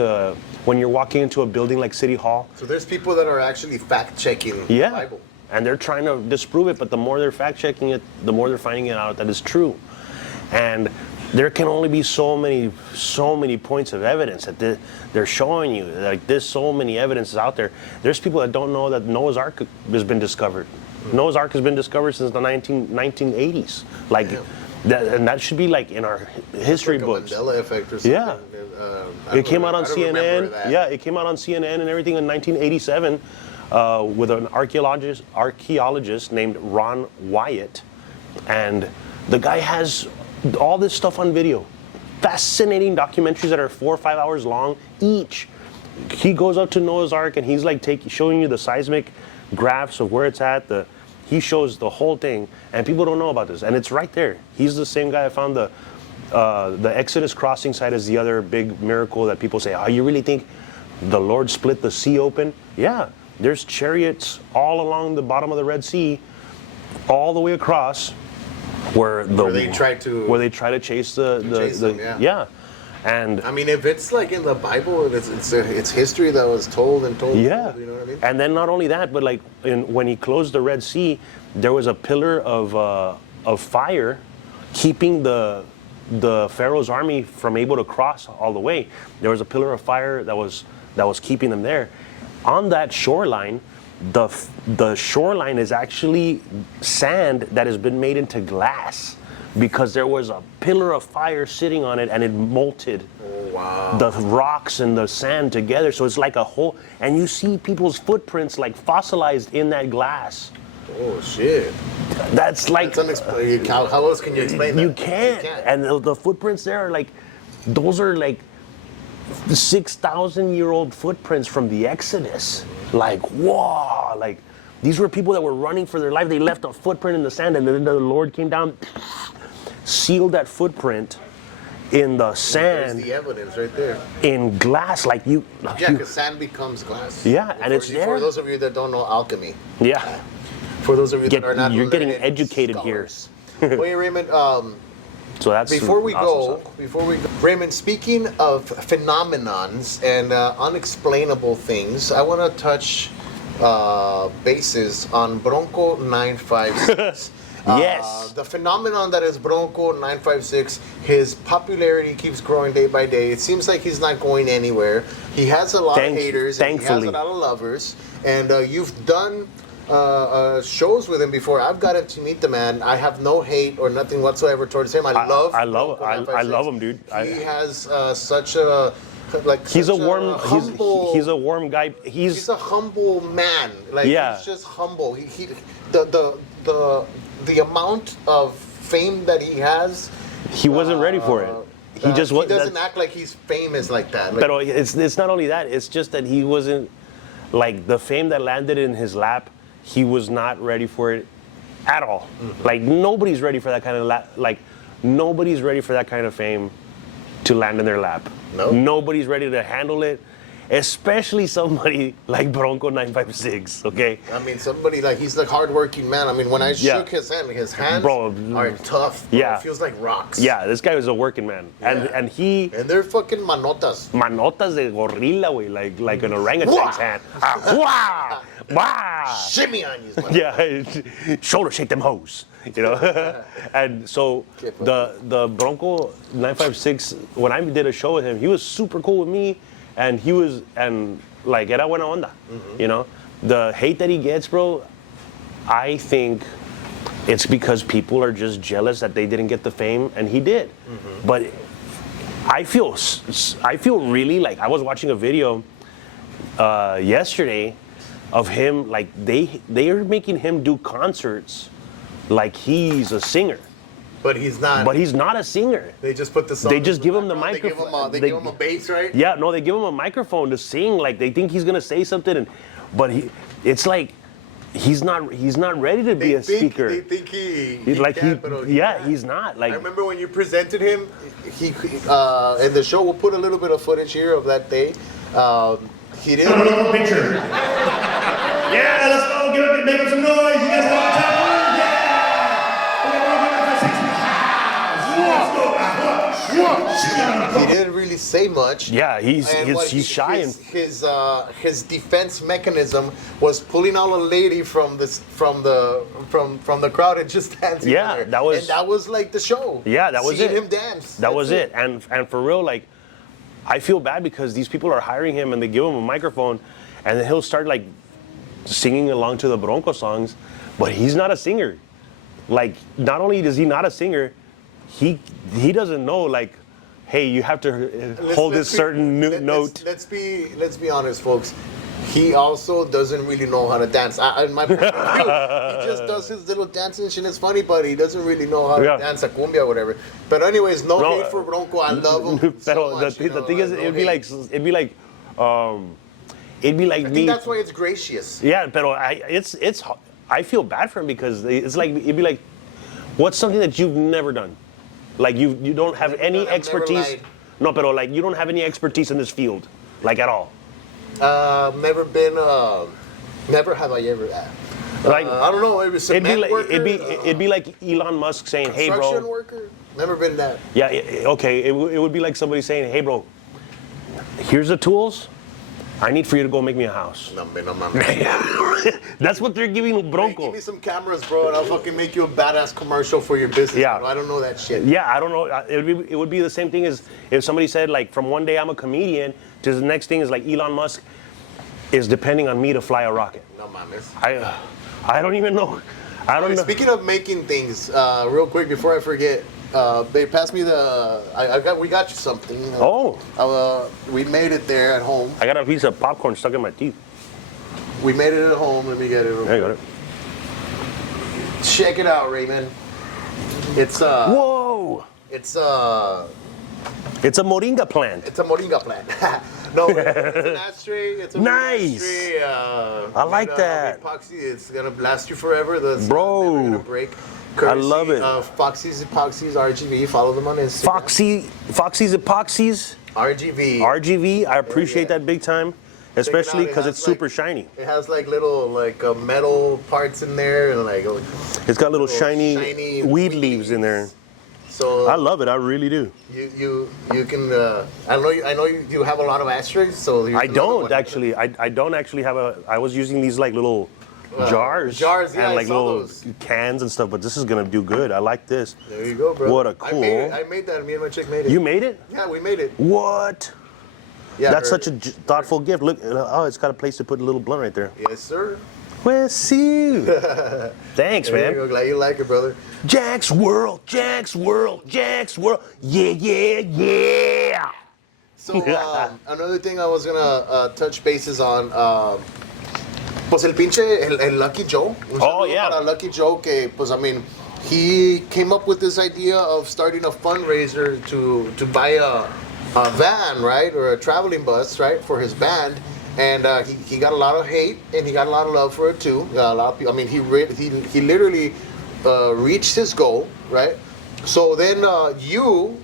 when you're walking into a building like City Hall. So there's people that are actually fact-checking the Bible. And they're trying to disprove it, but the more they're fact-checking it, the more they're finding it out that it's true. And there can only be so many points of evidence that they're showing you. Like, there's so many evidences out there. There's people that don't know that Noah's Ark has been discovered. Noah's Ark has been discovered since the 1980s. Like, that should be like in our history books. Mandela effect or something. Yeah. It came out on CNN. Yeah, it came out on CNN and everything in 1987 with an archaeologist named Ron Wyatt, and the guy has all this stuff on video. Fascinating documentaries that are 4 or 5 hours long each. He goes out to Noah's Ark and he's like showing you the seismic graphs of where it's at. He shows the whole thing, and people don't know about this, and it's right there. He's the same guy that found the Exodus crossing site as the other big miracle that people say, oh, you really think the Lord split the sea open? Yeah, there's chariots all along the bottom of the Red Sea, all the way across, where they try to chase the. Yeah. And I mean, if it's like in the Bible, it's history that was told and told. Yeah. You know what I mean? And then not only that, but like when he closed the Red Sea, there was a pillar of fire keeping the Pharaoh's army from able to cross all the way. There was a pillar of fire that was keeping them there. On that shoreline, the shoreline is actually sand that has been made into glass, because there was a pillar of fire sitting on it and it molted the rocks and the sand together. So it's like a whole, and you see people's footprints like fossilized in that glass. Oh shit. That's like That's how else can you explain that? you can't. And the footprints there are like, those are like 6,000-year-old footprints from the Exodus. Like, whoa, like these were people that were running for their life. They left a footprint in the sand, and then the Lord came down, sealed that footprint in the sand. There's the evidence right there. In glass, like you. Yeah, because sand becomes glass. Yeah, and it's there. For those of you that don't know alchemy. Yeah. For those of you that are not You're getting learned educated scholars. Wait, Raymond. So that's Before we awesome go, Raymond, speaking of phenomenons and unexplainable things, I want to touch bases on Bronco 956. Yes. The phenomenon that is Bronco 956, his popularity keeps growing day by day. It seems like he's not going anywhere. He has a lot of haters, and he has a lot of lovers. And you've done shows with him before. I've gotten to meet the man. I have no hate or nothing whatsoever towards him. I love him, dude. He has such a he's a warm guy. He's a humble man. Like he's just humble. He the amount of fame that he has. He wasn't ready for it. He doesn't act like he's famous like that. Like, but it's not only that. It's just that he wasn't, like, the fame that landed in his lap. He was not ready for it at all. Mm-hmm. Like, nobody's ready for that kind of nobody's ready for that kind of fame to land in their lap. No. Nobody's ready to handle it, especially somebody like Bronco 956. Okay. I mean, somebody like he's the hardworking man. I mean, when I shook his hands are tough. Bro. Yeah. It feels like rocks. Yeah, this guy was a working man, and they're fucking manotas. Manotas de gorilla, way, like an orangutan's hand. Wah! Wah! Shimmy on you. Yeah, shoulder shake them hoes, you know. And so the Bronco 956, when I did a show with him, he was super cool with me, and era buena onda, you know. The hate that he gets, bro, I think it's because people are just jealous that they didn't get the fame and he did. But I feel really like I was watching a video yesterday of him, like they are making him do concerts like he's a singer. But he's not. But he's not a singer. They just put the song. They just give him the microphone. They give him a bass, right? Yeah, no, they give him a microphone to sing. Like they think he's gonna say something, but it's like he's not ready to be a speaker. They think he's not. Like I remember when you presented him, he in the show. We'll put a little bit of footage here of that day. He didn't. A little picture. Yeah, let's go. Give it, make some noise. You guys have a time. He didn't really say much. Yeah, he's shy. His defense mechanism was pulling out a lady from the crowd and just dancing. Yeah, that was like the show. Yeah, that was Seeing it. him dance. That was it. And for real, like, I feel bad because these people are hiring him and they give him a microphone, and then he'll start like singing along to the Bronco songs, but he's not a singer. Like, not only is he not a singer, he doesn't know, like, hey, you have to hold this certain note. Let's be honest, folks. He also doesn't really know how to dance. In my point of view, he just does his little dancing shit. It's funny, but he doesn't really know how to dance a cumbia or whatever. But anyways, no hate for Bronco. I love him so much. The thing is, it'd be like I think that's why it's gracious. Yeah, but I feel bad for him because it'd be like, what's something that you've never done? Like you don't have any expertise. No, but like you don't have any expertise in this field, like at all. Never been. Never have I ever. Like I don't know. It'd be like Elon Musk saying, "Hey, bro." Construction worker. Never been that. Yeah. Okay. It would be like somebody saying, "Hey, bro. Here's the tools. I need for you to go make me a house." No. That's what they're giving Bronco. Hey, give me some cameras, bro, and I'll fucking make you a badass commercial for your business. Yeah. Bro. I don't know that shit. Yeah, I don't know. It would be the same thing as if somebody said, like, from one day I'm a comedian to the next thing is like Elon Musk is depending on me to fly a rocket. No mames. I don't even know. I don't know. Speaking of making things, real quick before I forget, they passed me we got you something. We made it there at home. I got a piece of popcorn stuck in my teeth. We made it at home. Let me get it. There you go. Check it out, Raymond. It's Whoa! it's It's a moringa plant. it's a moringa plant. No, it's an ashtray. It's a wood Nice. ashtray. I like made, that. Epoxy. It's gonna last you forever. That's Bro. never gonna break. I love it. Foxy's Epoxies RGV. Follow them on Instagram. Foxy's Epoxies, RGV. RGV. I appreciate that big time, especially It because has it's super shiny. It has like little metal parts in there and like It's got little shiny weed leaves in there. So I love it. I really do. you can I know you have a lot of ashtrays, so I don't actually. I don't actually have a. I was using these like little jars. Jars, yeah, and I like saw little those. cans and stuff. But this is gonna do good. I like this. There you go, bro. What a cool. I made that. Me and my chick made it. You made it? Yeah, we made it. What? Yeah, That's such a thoughtful gift. Look, oh, it's got a place to put a little blunt right there. Yes, sir. We'll see you. Thanks, There man. you go. Glad you like it, brother. Jaxx World, Jaxx World, Jaxx World. Yeah, yeah, yeah. So another thing I was gonna touch bases on, pues el pinche el Lucky Joe. Un Oh, saludo yeah. para Lucky Joe, que pues I mean, he came up with this idea of starting a fundraiser to buy a van, right, or a traveling bus, right, for his band. And he got a lot of hate, and he got a lot of love for it too. A lot of people. I mean, he literally reached his goal, right? So then you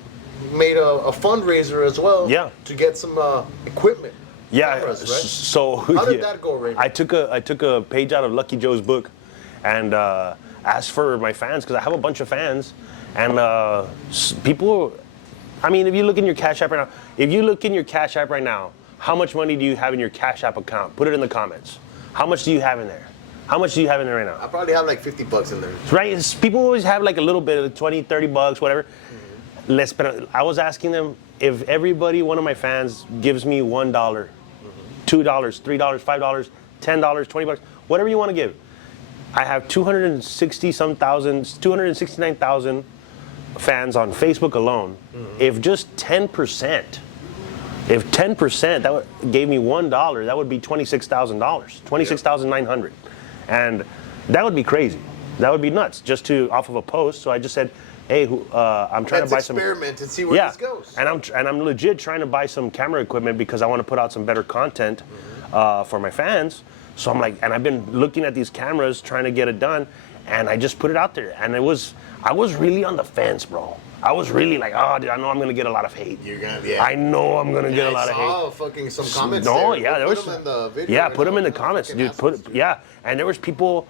made a fundraiser as well. Yeah. To get some equipment. Yeah. Cameras, right? So How did that go, Raymond? I took a page out of Lucky Joe's book, and asked for my fans because I have a bunch of fans, and people. I mean, if you look in your Cash App right now, how much money do you have in your Cash App account? Put it in the comments. How much do you have in there? How much do you have in there right now? I probably have like $50 in there. Right? People always have like a little bit of 20, 30 bucks, whatever. I was asking them if everybody, one of my fans, gives me $1, $2, $3, $5, $10, 20 bucks, whatever you want to give. I have 269,000 fans on Facebook alone. If just 10%, that gave me $1, that would be $26,000, $26,900, and that would be crazy. That would be nuts just off of a post. So I just said, hey, I'm trying to buy some. Let's experiment and see where this goes. And I'm legit trying to buy some camera equipment because I want to put out some better content for my fans. So I'm like, and I've been looking at these cameras trying to get it done, and I just put it out there, and I was really on the fence, bro. I was really like, oh, dude, I know I'm gonna get a lot of hate. I know I'm gonna get a lot of hate. I saw fucking some comments. No, there. yeah, there was. Put them in the video. Yeah, put them in the comments, dude. And there was people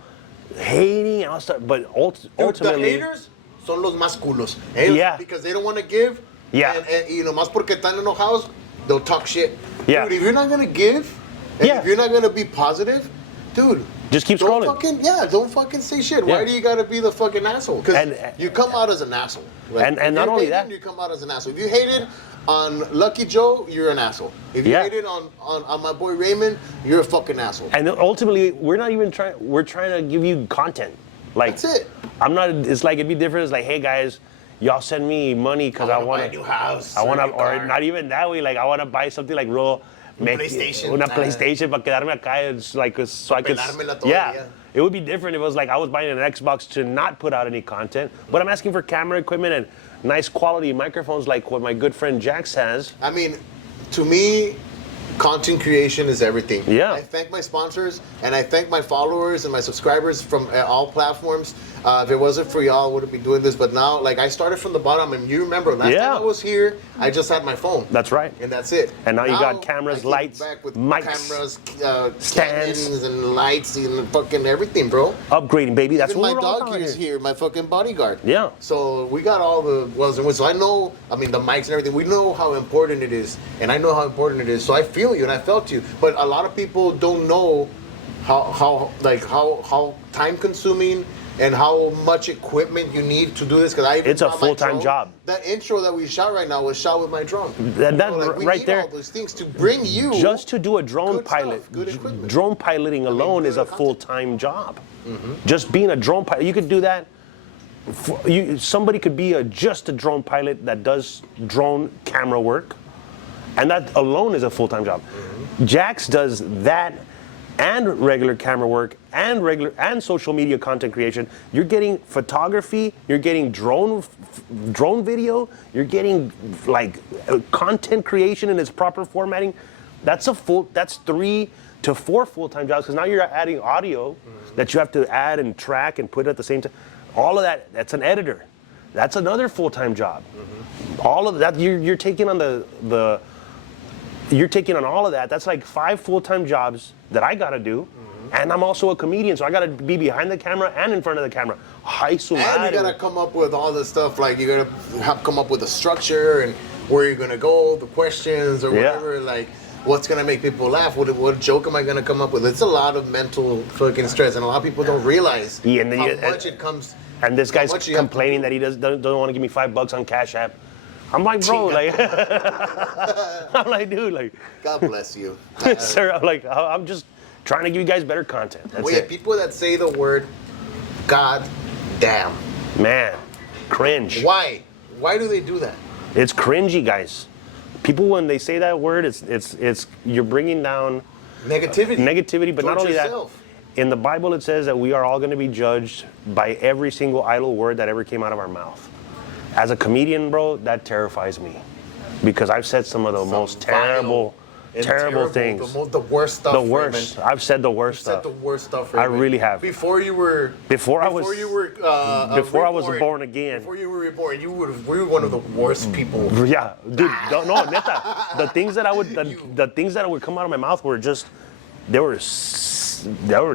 hating and all stuff, but ultimately, the haters son los más culos. Ellos, because they don't want to give. Yeah. And y nomás porque están enojados, they'll talk shit. Yeah. Dude, if you're not gonna give, and if you're not gonna be positive, dude, just keep don't scrolling. Don't fucking say shit. Yeah. Why do you gotta be the fucking asshole? Because you come out as an asshole. Right? And not only that, you come out as an asshole. If you hated on Lucky Joe, you're an asshole. If you hated on my boy Raymond, you're a fucking asshole. And ultimately, we're not even trying. We're trying to give you content. Like, that's it. I'm not. It's like it'd be different. It's like, hey guys, y'all send me money because I want buy a new house. I want to, or not even that way. Like, I want to buy something like real. PlayStation. Una PlayStation para quedarme acá. It's like so I could. Yeah. It would be different if it was like I was buying an Xbox to not put out any content, but I'm asking for camera equipment and nice quality microphones like what my good friend Jaxx has. I mean, to me, content creation is everything. Yeah. I thank my sponsors and I thank my followers and my subscribers from all platforms. If it wasn't for y'all, I wouldn't be doing this. But now, like, I started from the bottom, and you remember last time I was here, I just had my phone. That's right. And that's it. And now you got cameras, lights, back with mics, cameras, stands, cannons, and lights, and fucking everything, bro. Upgrading, baby. That's even what my we're all dog about is here. here, my fucking bodyguard. Yeah. So we got all the wells and whistles. I know, I mean, the mics and everything. We know how important it is, and I know how important it is. So I feel you, and I felt you. But a lot of people don't know how time consuming and how much equipment you need to do this. Because it's a full-time job. That intro that we shot right now was shot with my drone. We right there. All those things to bring you just to do a drone pilot. Good equipment. Drone piloting alone is a full-time job. Mm-hmm. Just being a drone pilot, you could do that. Somebody could be just a drone pilot that does drone camera work, and that alone is a full-time job. Mm-hmm. Jaxx does that and regular camera work and social media content creation. You're getting photography, you're getting drone video, you're getting like content creation in its proper formatting. That's 3 to 4 full-time jobs, because now you're adding audio that you have to add and track and put at the same time. All of that, that's an editor. That's another full-time job. All of that, you're taking on you're taking on all of that. That's like 5 full-time jobs that I gotta do. And I'm also a comedian, so I gotta be behind the camera and in front of the camera. And you gotta come up with all the stuff, like you gotta come up with a structure and where you're gonna go, the questions or whatever, like what's gonna make people laugh, what joke am I gonna come up with? It's a lot of mental fucking stress, and a lot of people don't realize how much it comes. And this guy's complaining that he doesn't want to give me $5 on Cash App. I'm like, bro, like, I'm like, dude, like, God bless you, sir. I'm like, I'm just trying to give you guys better content. That's it. People that say the word God damn, man, cringe. Why do they do that? It's cringy, guys. People, when they say that word, it's you're bringing down negativity, but not only that. In the Bible, it says that we are all going to be judged by every single idle word that ever came out of our mouth. As a comedian, bro, that terrifies me, because I've said some of the most terrible things. The worst stuff. The worst. I've said the worst stuff. Said the worst stuff. I really have. Before I was born again. Before you were reborn, you were one of the worst people. Yeah, dude. No, neta. The things that would come out of my mouth were just, they were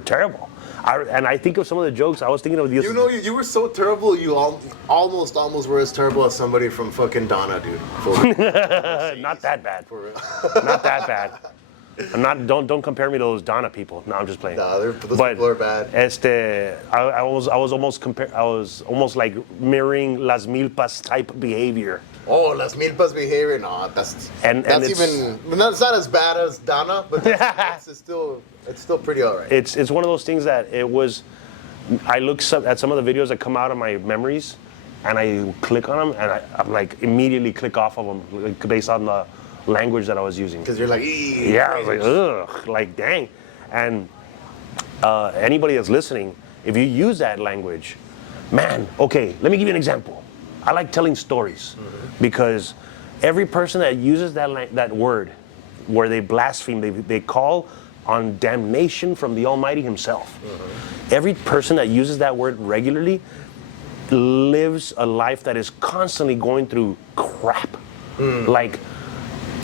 terrible. I think of some of the jokes. I was thinking of these. You know, you were so terrible. You almost were as terrible as somebody from fucking Donna, dude. Not that bad. For real. Not that bad. Don't compare me to those Donna people. No, I'm just playing. Nah, those people are bad. I was almost like mirroring Las Milpas type behavior. Oh, Las Milpas behavior? No, that's it's not as bad as Donna, but it's still pretty alright. It's one of those things that it was. I look at some of the videos that come out of my memories, and I click on them, and I'm like immediately click off of them, like, based on the language that I was using. Because you're like, yeah, I was like, ugh, like dang. And anybody that's listening, if you use that language, man, okay, let me give you an example. I like telling stories, because every person that uses that word, where they blaspheme, they call on damnation from the Almighty Himself. Every person that uses that word regularly lives a life that is constantly going through crap. Like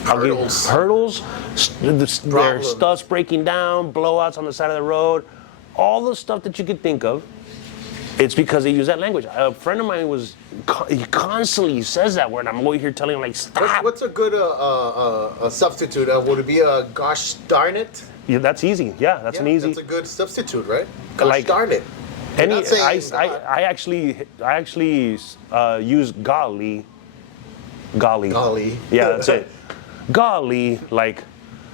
hurdles, their stuff's breaking down, blowouts on the side of the road, all the stuff that you could think of. It's because they use that language. A friend of mine he constantly says that word. I'm over here telling him, like, stop. What's a good substitute? Would it be a gosh darn it? Yeah, that's easy. Yeah, that's an easy. That's a good substitute, right? Gosh darn it. I actually use golly. Golly. Yeah, that's it. Golly, like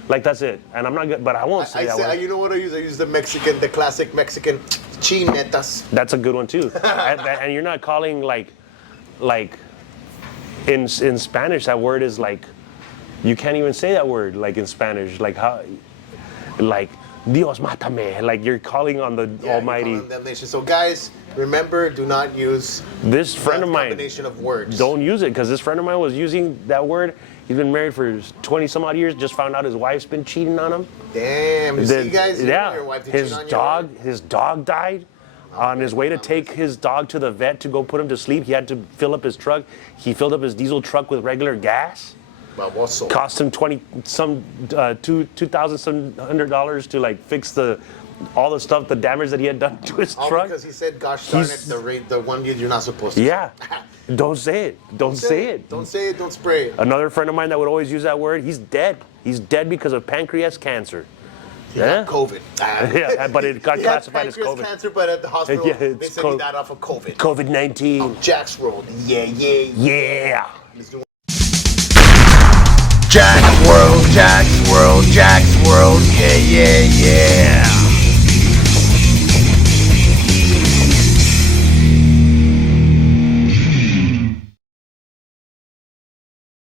that's it. And I'm not good, but I won't say that word. You know what I use? I use the classic Mexican chinetas. That's a good one too. and you're not calling like in Spanish, that word is like, you can't even say that word like in Spanish, like how, like Dios mátame, like you're calling on the Almighty. You're calling damnation. So guys, remember, do not use this friend of mine. Combination of words. Don't use it, because this friend of mine was using that word. He's been married for 20 some odd years. Just found out his wife's been cheating on him. Damn, you see, guys, your wife did his dog died. On his way to take his dog to the vet to go put him to sleep, he had to fill up his truck. He filled up his diesel truck with regular gas. Cost him $2,700 to like fix all the stuff, the damage that he had done to his truck. Because he said, "Gosh darn it, the one you're not supposed to." Yeah, don't say it. Don't say it. Don't say it. Don't spray it. Another friend of mine that would always use that word. He's dead. He's dead because of pancreas cancer. Yeah, COVID. Yeah, but it got classified as COVID. Cancer, but at the hospital, they said he died off of COVID. COVID-19. Jaxx World. Yeah. Jaxx World, Jaxx World, Jaxx World, yeah.